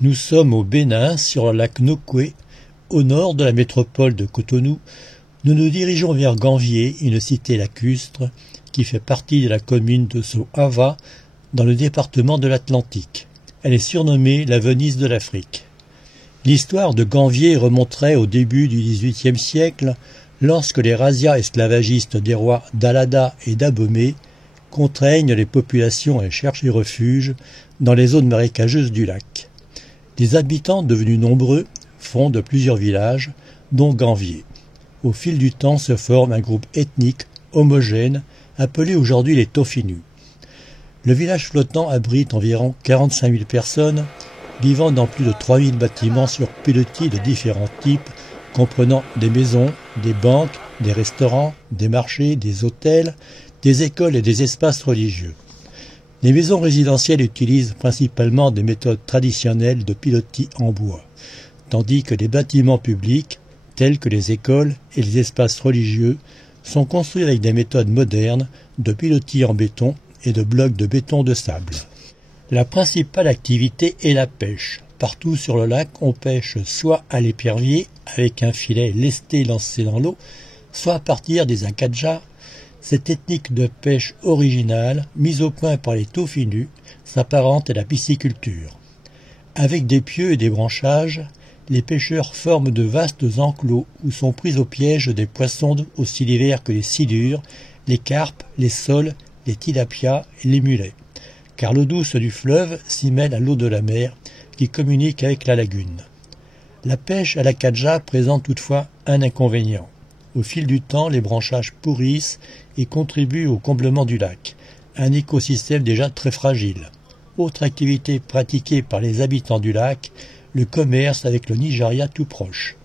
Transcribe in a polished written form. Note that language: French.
Nous sommes au Bénin, sur le lac Nokoué, au nord de la métropole de Cotonou. Nous nous dirigeons vers Ganvié, une cité lacustre qui fait partie de la commune de Sohava, dans le département de l'Atlantique. Elle est surnommée la Venise de l'Afrique. L'histoire de Ganvié remonterait au début du XVIIIe siècle, lorsque les razzias esclavagistes des rois d'Alada et d'Abomey contraignent les populations à chercher refuge dans les zones marécageuses du lac. Des habitants devenus nombreux fondent plusieurs villages, dont Ganvié. Au fil du temps se forme un groupe ethnique homogène appelé aujourd'hui les Tofinus. Le village flottant abrite environ 45 000 personnes, vivant dans plus de 3 000 bâtiments sur pilotis de différents types, comprenant des maisons, des banques, des restaurants, des marchés, des hôtels, des écoles et des espaces religieux. Les maisons résidentielles utilisent principalement des méthodes traditionnelles de pilotis en bois, tandis que les bâtiments publics, tels que les écoles et les espaces religieux, sont construits avec des méthodes modernes de pilotis en béton et de blocs de béton de sable. La principale activité est la pêche. Partout sur le lac, on pêche soit à l'épervier, avec un filet lesté lancé dans l'eau, soit à partir des acadjas. Cette technique de pêche originale, mise au point par les Tofinus, s'apparente à la pisciculture. Avec des pieux et des branchages, les pêcheurs forment de vastes enclos où sont pris au piège des poissons aussi divers que les silures, les carpes, les soles, les tilapias et les mulets, car l'eau douce du fleuve s'y mêle à l'eau de la mer qui communique avec la lagune. La pêche à l'acadja présente toutefois un inconvénient. Au fil du temps, les branchages pourrissent et contribuent au comblement du lac, un écosystème déjà très fragile. Autre activité pratiquée par les habitants du lac, le commerce avec le Nigeria tout proche.